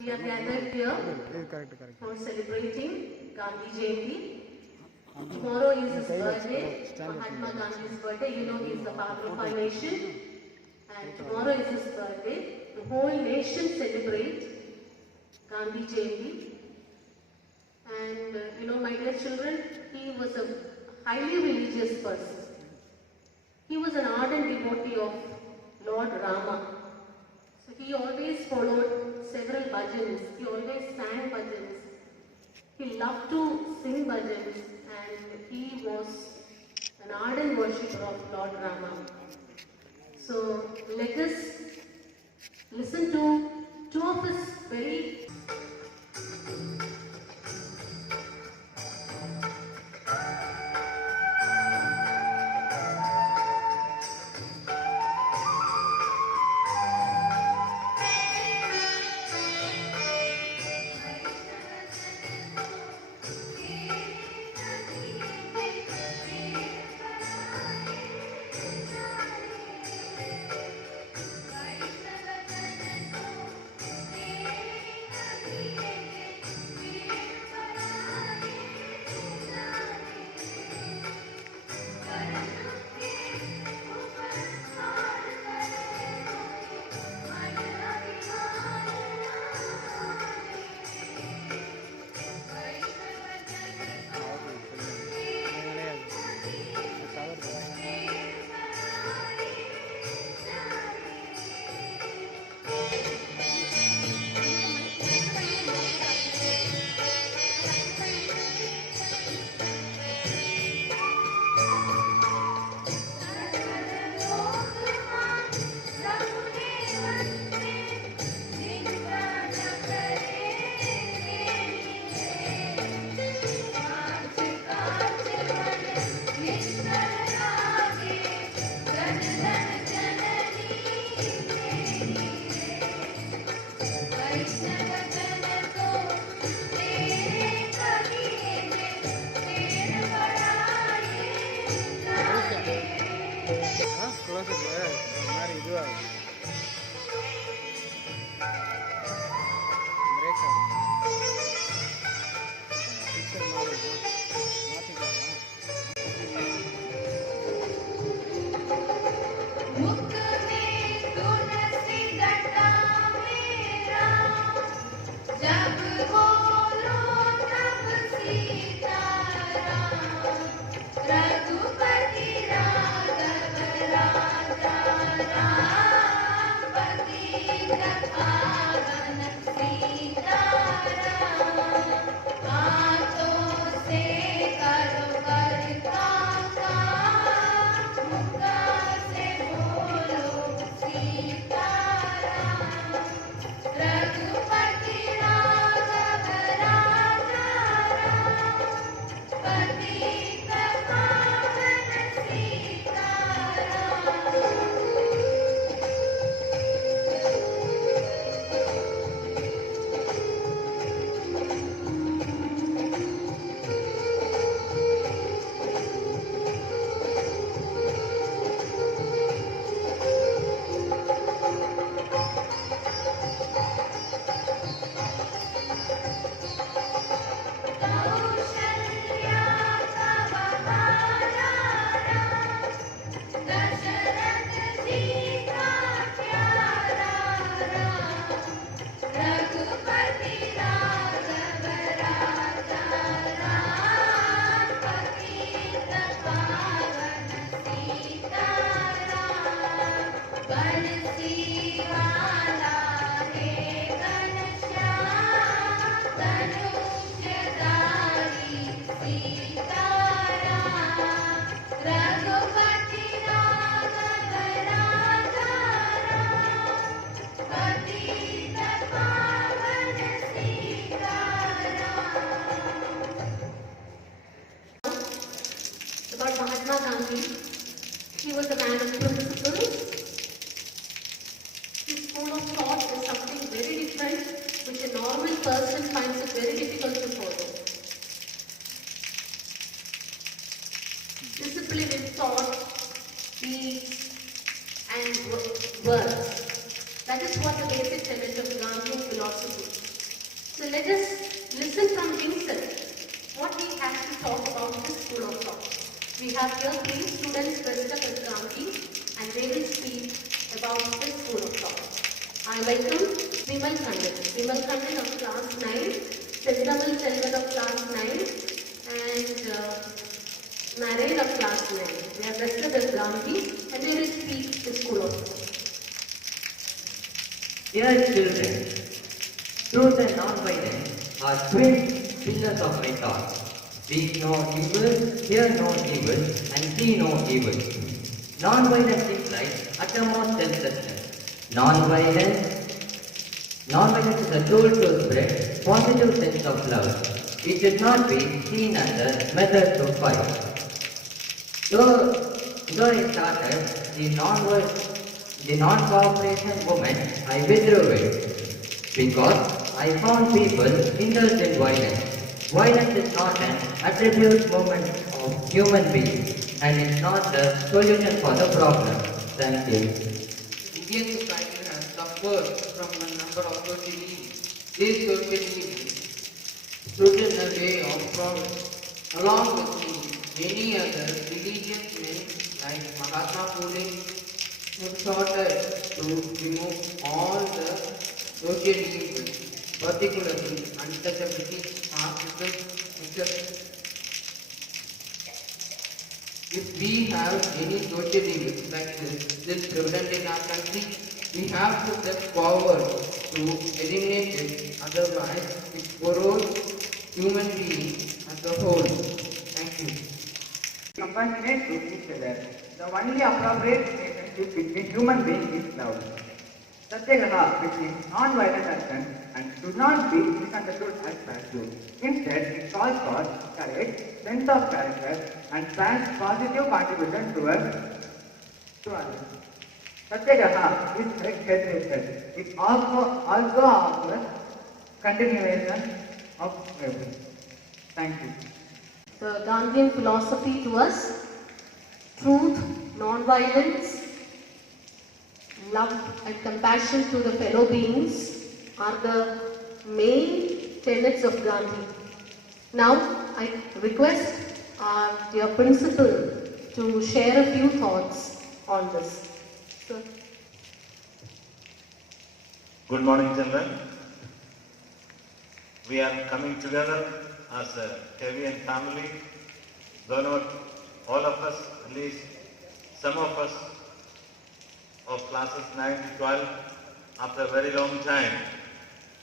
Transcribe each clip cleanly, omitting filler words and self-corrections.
We are gathered here for celebrating Gandhi Jayanti. Tomorrow is his birthday, Mahatma Gandhi's birthday. You know he is the father of our nation. And tomorrow is his birthday. The whole nation celebrates Gandhi Jayanti. And you know, my dear children, he was a highly religious person. He was an ardent devotee of Lord Rama. So he always followed several bhajans. He always sang bhajans. He loved to sing bhajans and he was an ardent worshipper of Lord Rama. So let us listen to two of his very about Mahatma Gandhi. He was a man of principles. His school of thought is something very different, which a normal person finds it very difficult to follow. Discipline in thought, deeds, and words. That is what the basic tenet of Gandhian philosophy. let us listen from himself what he has to talk about this School of Thought. We have here 3 students dressed up as Gandhi and they will speak about this School of Thought. I welcome Vimal Khandan. Vimal Khandan of class 9, Sendamal Selvan of class 9 and Narayan of class 9. They are dressed up as Gandhi and they will speak the School of Thought. Dear children, truth and non-violence are twin pillars of my thought. Speak no evil, hear no evil, and see no evil. Non-violence implies uttermost selflessness. Non-violence is a tool to spread positive sense of love. It should not be seen as a method to fight. Though I started the non-cooperation movement, I withdrew it because I found people indulged in violence. Violence is not an attribute movement of human beings and it's not the solution for the problem. Thank you. Indian society has suffered from a number of social evils. These social evils stood in the way of progress, along with many other religious men like Mahatma Phule who sought to remove all the social evils, particularly untouchability, casteism, etc. If we have any social evils like this prevalent in our country, we have to step forward to eliminate it, otherwise it corrodes human beings as a whole. Thank you. Compassionate to each other. The only appropriate relationship between human beings is love. Satyagala, which is non-violent action and should not be misunderstood as passive. Instead, it calls for courage, sense of character, and positive contribution towards others. Satyagala is self-hatred. It also offers continuation of everything. Thank you. The Gandhian philosophy to us, truth, non-violence, love and compassion to the fellow beings are the main tenets of Gandhi. Now I request our dear principal to share a few thoughts on this. Sir. Good morning, children. We are coming together as a Kevian family. Though not all of us, at least some of us of classes 9 to 12 after a very long time.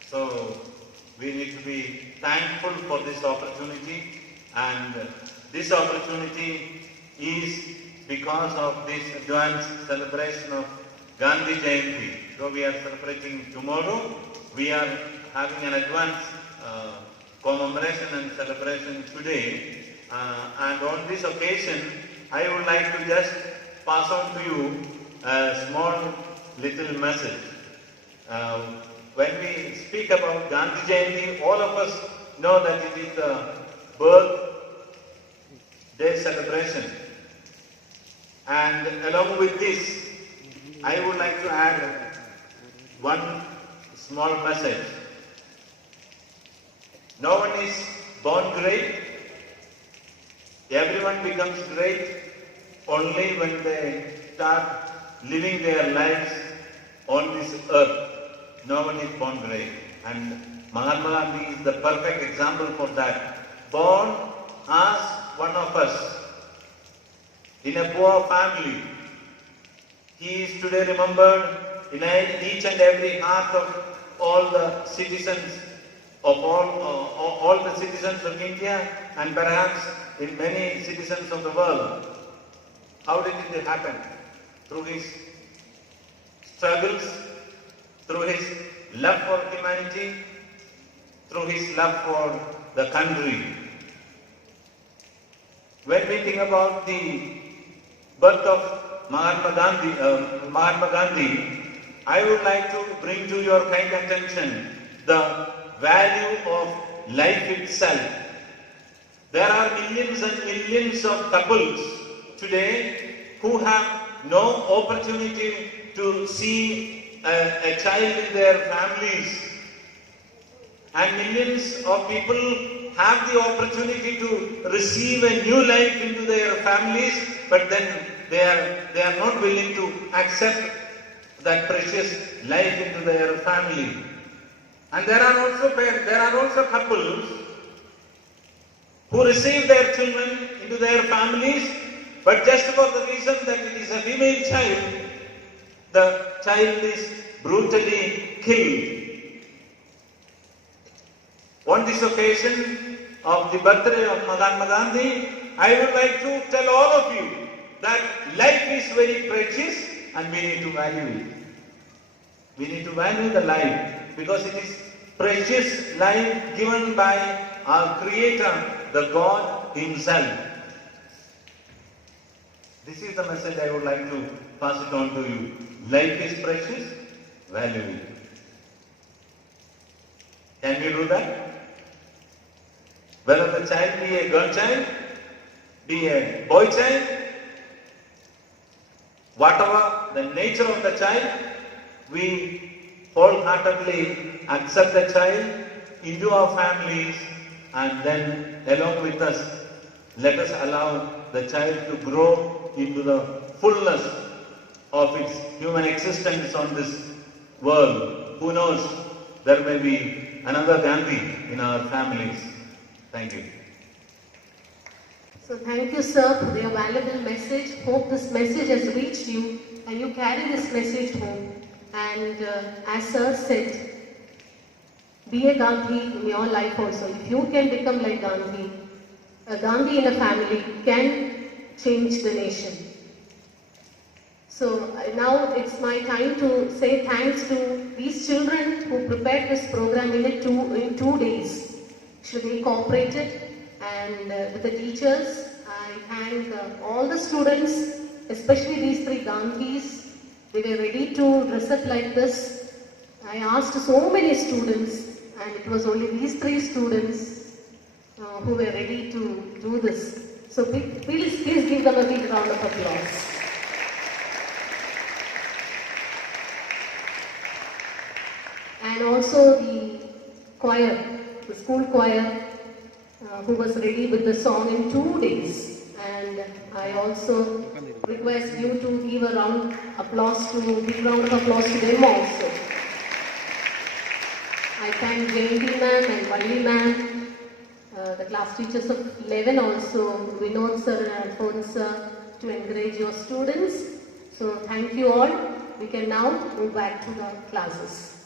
So we need to be thankful for this opportunity, and this opportunity is because of this advanced celebration of Gandhi Jayanti. So we are celebrating tomorrow. We are having an advanced commemoration and celebration today. And on this occasion, I would like to just pass on to you a small little message. When we speak about Gandhi Jayanti, all of us know that it is the birthday celebration. And along with this, I would like to add one small message. No one is born great. Everyone becomes great only when they start living their lives on this earth. No one is born great. And Mahatma Gandhi is the perfect example for that. Born as one of us in a poor family. He is today remembered in each and every heart of all the citizens of all the citizens of India and perhaps in many citizens of the world. How did it happen? Through his struggles, through his love for humanity, through his love for the country. When we think about the birth of Mahatma Gandhi, I would like to bring to your kind attention the value of life itself. There are millions and millions of couples today who have no opportunity to see a child in their families. and millions of people have the opportunity to receive a new life into their families, but then they are not willing to accept that precious life into their family. And there are also couples who receive their children into their families, but just for the reason that it is a female child, the child is brutally killed. On this occasion of the birthday of Mahatma Gandhi, I would like to tell all of you that life is very precious and we need to value it. We need to value the life because it is precious life given by our Creator, the God Himself. This is the message I would like to pass it on to you. Life is precious, value it. Can we do that? Whether the child be a girl child, be a boy child, whatever the nature of the child, we wholeheartedly accept the child into our families and then along with us, let us allow the child to grow into the fullness of its human existence on this world. Who knows, there may be another Gandhi in our families. Thank you. So thank you, sir, for your valuable message. Hope this message has reached you and you carry this message home. And as sir said, be a Gandhi in your life also. If you can become like Gandhi, a Gandhi in a family can change the nation. So now it's my time to say thanks to these children who prepared this program in 2 days. Actually, they cooperated, and with the teachers, I thank all the students, especially these 3 Gandhis. They were ready to dress up like this. I asked so many students, and it was only these 3 students who were ready to do this. So please give them a big round of applause. And also the choir, the school choir, who was ready with the song in 2 days. And I also request you to give a big round of applause to them also. I thank Jayanti ma'am and Valli ma'am, the class teachers of 11 also, Vinod sir and Alphonse sir, to encourage your students. So thank you all. We can now move back to the classes.